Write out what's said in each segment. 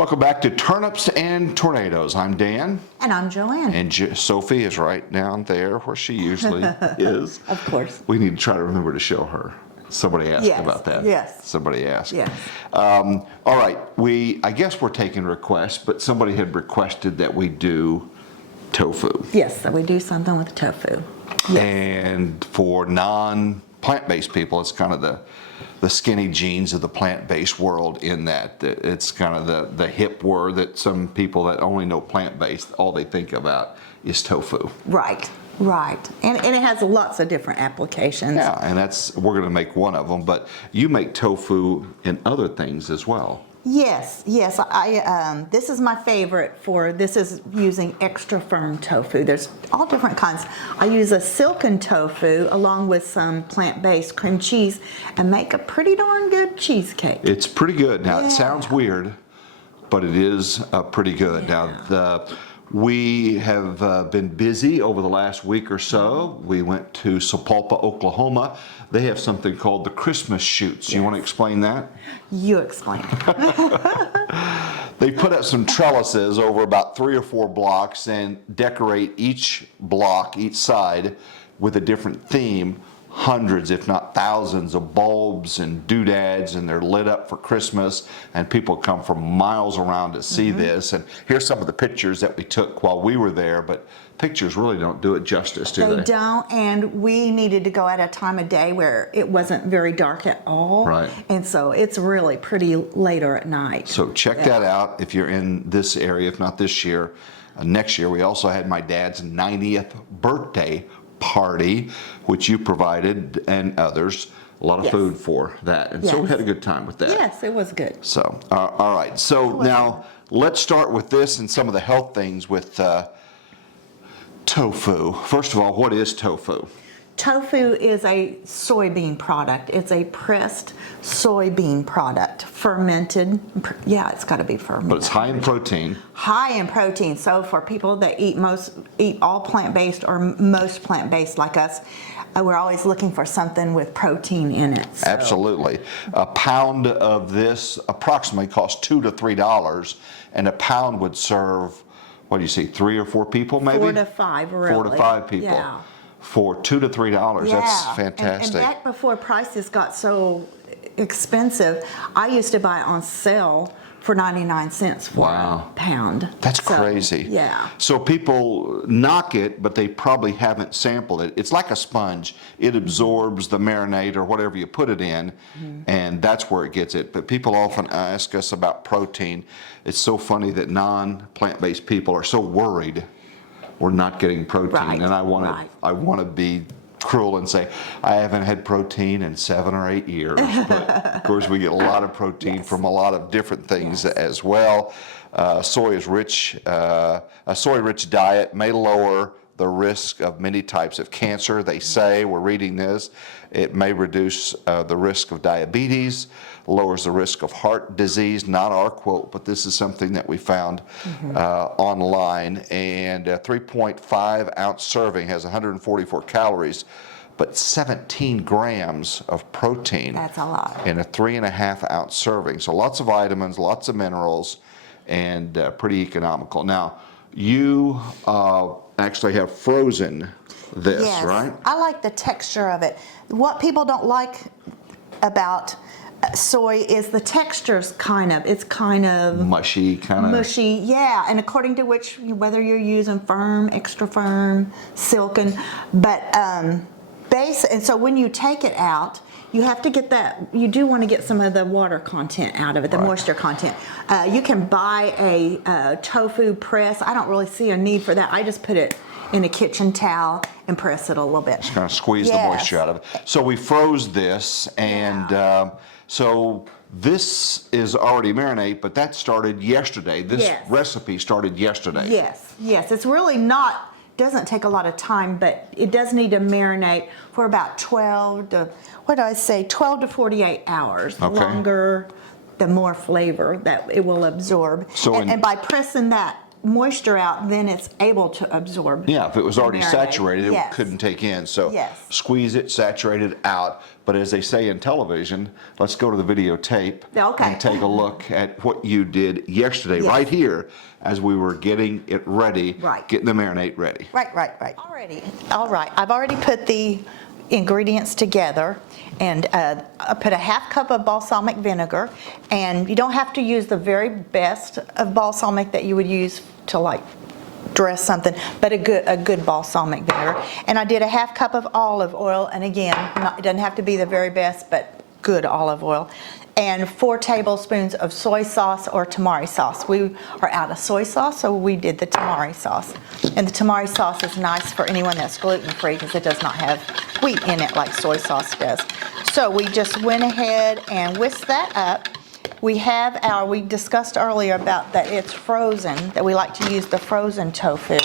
Welcome back to Turnips and Tornadoes. I'm Dan. And I'm Joanne. And Sophie is right down there where she usually is. Of course. We need to try to remember to show her. Somebody asked about that. Yes. Somebody asked. Yes. All right. I guess we're taking requests, but somebody had requested that we do tofu. Yes, that we do something with tofu. Yes. And for non-plant-based people, it's kind of the skinny jeans of the plant-based world, in that it's kind of the hip word that some people that only know plant-based, all they think about is tofu. Right. And it has lots of different applications. Yeah, and we're going to make one of them, but you make tofu in other things as well. Yes. This is my favorite this is using extra firm tofu. There's all different kinds. I use a silken tofu along with some plant-based cream cheese and make a pretty darn good cheesecake. It's pretty good. Now, It sounds weird, but it is pretty good. Yeah. Now, we have been busy over the last week or so. We went to Sapulpa, Oklahoma. They have something called the Christmas shoots. Yes. You want to explain that? You explain it. They put up some trellises over about 3 or 4 blocks and decorate each block, each side, with a different theme. Hundreds, if not thousands, of bulbs and doodads, and they're lit up for Christmas, and people come from miles around to see this. And here's some of the pictures that we took while we were there, but pictures really don't do it justice, do they? They don't, and we needed to go at a time of day where it wasn't very dark at all. Right. And so it's really pretty later at night. So check that out if you're in this area, if not this year. Next year, we also had my dad's 90th birthday party, which you provided, and others. A lot of food for that, and so we had a good time with that. Yes, it was good. So all right, so now let's start with this and some of the health things with tofu. First of all, what is tofu? Tofu is a soybean product. It's a pressed soybean product, fermented. Yeah, it's got to be fermented. But it's high in protein. High in protein. So for people that eat all plant-based or most plant-based like us, we're always looking for something with protein in it. So. Absolutely. A pound of this approximately costs $2 to $3, and a pound would serve, what do you see, 3 or 4 people maybe? 4 to 5, really. 4 to 5 people. Yeah. For $2 to $3. Yeah. That's fantastic. And back before prices got so expensive, I used to buy it on sale for 99 cents for a pound. That's crazy. Yeah. So people knock it, but they probably haven't sampled it. It's like a sponge. It absorbs the marinate or whatever you put it in, and that's where it gets it. But people often ask us about protein. It's so funny that non-plant-based people are so worried we're not getting protein. Right. And I want to be cruel and say I haven't had protein in 7 or 8 years, but of course we get a lot of protein from a lot of different things as well. A soy-rich diet may lower the risk of many types of cancer. They say, we're reading this, it may reduce the risk of diabetes, lowers the risk of heart disease. Not our quote, but this is something that we found online. And a 3.5 ounce serving has 144 calories, but 17 grams of protein. That's a lot. In a 3.5 ounce serving. So lots of vitamins, lots of minerals, and pretty economical. Now, you actually have frozen this, yes. right? I like the texture of it. What people don't like about soy is the texture's kind of mushy, mushy, yeah. And according to whether you're using firm, extra firm, silken, but and so when you take it out, you have to get you do want to get some of the water content out of it, the moisture content. You can buy a tofu press. I don't really see a need for that. I just put it in a kitchen towel and press it a little bit. Just kind of squeeze the moisture out of it. So we froze this, and so this is already marinate, but that started yesterday. This recipe started yesterday. Yes. It's really doesn't take a lot of time, but it does need to marinate for about 12 to 48 hours. Okay. The longer, the more flavor that it will absorb. So and by pressing that moisture out, then it's able to absorb. Yeah, if it was the already marinade. saturated, Yes. it couldn't take in. So Yes. squeeze it, saturate it out. But as they say in television, let's go to the videotape Okay. and take a look at what you did yesterday, Yes. right here, as we were getting it ready, Right. getting the marinade ready. Right. All right. I've already put the ingredients together, and I put a half cup of balsamic vinegar, and you don't have to use the very best of balsamic that you would use to like dress something, but a good balsamic vinegar. And I did a half cup of olive oil, and again, it doesn't have to be the very best, but good olive oil. And 4 tablespoons of soy sauce or tamari sauce. We are out of soy sauce, so we did the tamari sauce. And the tamari sauce is nice for anyone that's gluten-free because it does not have wheat in it like soy sauce does. So we just went ahead and whisked that up. We discussed earlier about that it's frozen, that we like to use the frozen tofu.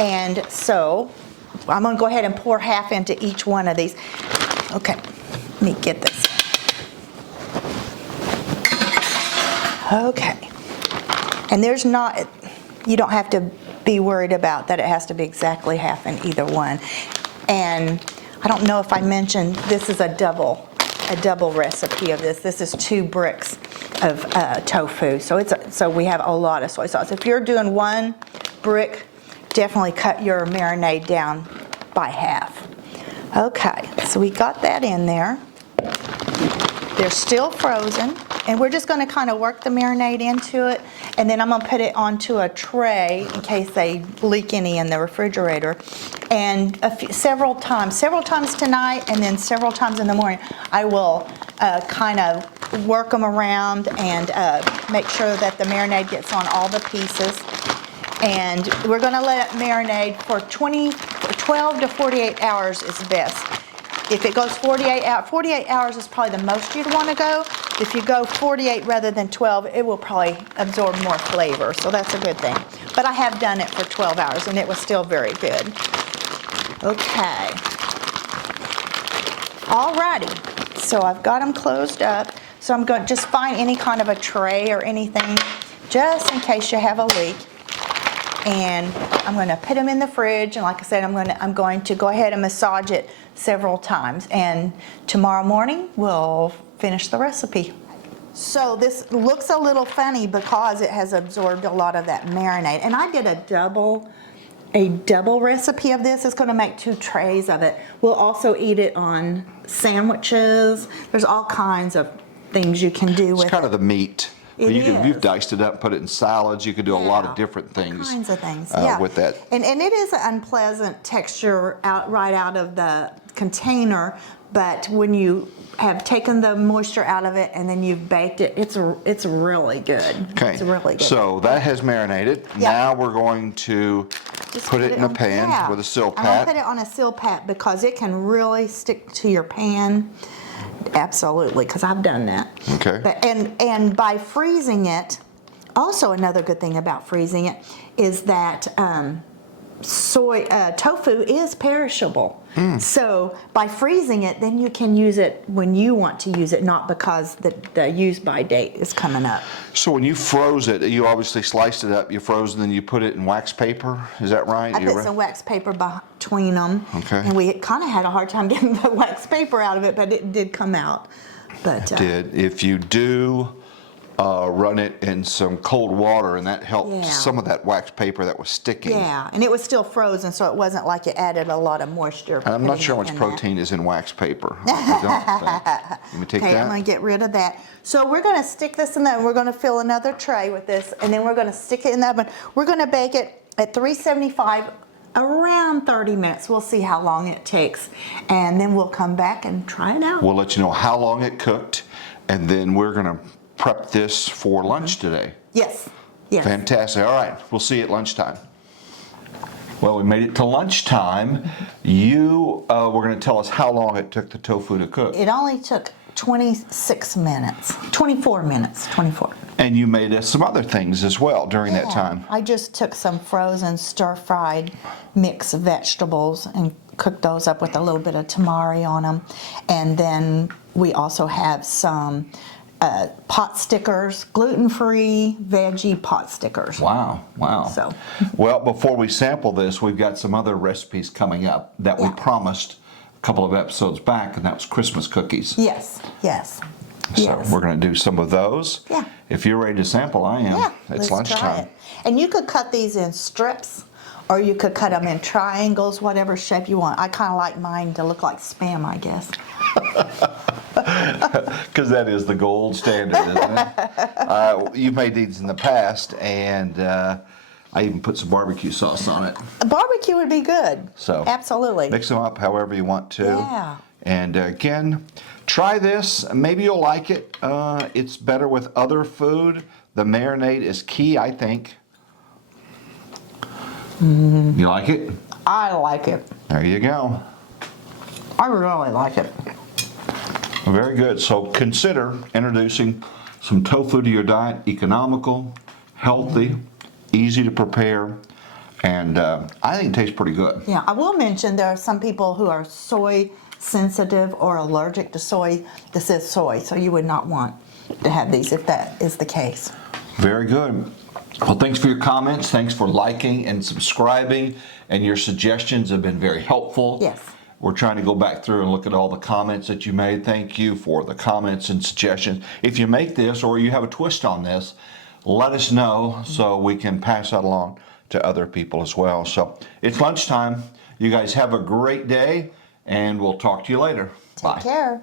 And so I'm going to go ahead and pour half into each one of these. Okay, let me get this. Okay. And you don't have to be worried about that it has to be exactly half in either one. And I don't know if I mentioned, this is a double recipe of this. This is 2 bricks of tofu. So we have a lot of soy sauce. If you're doing 1 brick, definitely cut your marinade down by half. Okay, so we got that in there. They're still frozen, and we're just going to kind of work the marinade into it, and then I'm going to put it onto a tray in case they leak any in the refrigerator. And several times tonight, and then several times in the morning, I will kind of work them around and make sure that the marinade gets on all the pieces. And we're going to let it marinate for 12 to 48 hours is best. If it goes 48 hours is probably the most you'd want to go. If you go 48 rather than 12, it will probably absorb more flavor, so that's a good thing. But I have done it for 12 hours, and it was still very good. Okay. Alrighty, so I've got them closed up. So I'm going to just find any kind of a tray or anything, just in case you have a leak. And I'm going to put them in the fridge, and like I said, I'm going to go ahead and massage it several times, and tomorrow morning we'll finish the recipe. So this looks a little funny because it has absorbed a lot of that marinade, and I did a double recipe of this. It's going to make 2 trays of it. We'll also eat it on sandwiches. There's all kinds of things you can do with it. It's kind of the meat. You've diced it up and put it in salads. You could do a lot of different things. Kinds of things, with that. And it is an unpleasant texture right out of the container, but when you have taken the moisture out of it and then you've baked it, it's really good. Okay. It's really good. So that has marinated. Yeah. Now we're going to Just put it in a pan with a I'm silpat. going to put it on a silpat because it can really stick to your pan. Absolutely, because I've done that. Okay. But, and by freezing it, also another good thing about freezing it is that tofu is perishable. So by freezing it, then you can use it when you want to use it, not because the use by date is coming up. So when you froze it, you obviously sliced it up, you froze, and then you put it in wax paper. Is that right? I put some wax paper between them. Okay. And we kind of had a hard time getting the wax paper out of it, but it did come out. But If you do run it in some cold water, and that helped some of that wax paper that was sticking. Yeah, and it was still frozen, so it wasn't like it added a lot of moisture. And I'm not sure how much protein is in wax paper. I don't think. Let me take Okay, that. I'm going to get rid of that. So we're going to stick this in there. We're going to fill another tray with this, and then we're going to stick it in the oven. We're going to bake it at 375 around 30 minutes. We'll see how long it takes, and then we'll come back and try it out. We'll let you know how long it cooked, and then we're going to prep this for lunch today. Yes. Fantastic. All right, we'll see you at lunchtime. Well, we made it to lunchtime. You were going to tell us how long it took the tofu to cook. It only took 26 minutes, 24 minutes, 24. And you made us some other things as well during that time. I just took some frozen stir-fried mixed vegetables and cooked those up with a little bit of tamari on them. And then we also have some pot stickers, gluten-free veggie pot stickers. Wow, wow. So. Well, before we sample this, we've got some other recipes coming up that we Yeah. promised a couple of episodes back, and that was Christmas cookies. Yes, yes. So yes. we're going to do some of those. Yeah. If you're ready to sample, I am. Yeah, It's let's try lunchtime. it. And you could cut these in strips, or you could cut them in triangles, whatever shape you want. I kind of like mine to look like Spam, I guess. Because that is the gold standard, isn't it? You've made these in the past, and I even put some barbecue sauce on it. Barbecue would be good. So absolutely. Mix them up however you want to. Yeah. And again, try this. Maybe you'll like it. It's better with other food. The marinade is key, I think. You like it? I like it. There you go. I really like it. Very good. So consider introducing some tofu to your diet. Economical, healthy, easy to prepare, and I think it tastes pretty good. Yeah, I will mention there are some people who are soy sensitive or allergic to soy. This is soy, so you would not want to have these if that is the case. Very good. Well, thanks for your comments. Thanks for liking and subscribing, and your suggestions have been very helpful. Yes. We're trying to go back through and look at all the comments that you made. Thank you for the comments and suggestions. If you make this or you have a twist on this, let us know so we can pass that along to other people as well. So it's lunchtime. You guys have a great day, and we'll talk to you later. Take Bye. care.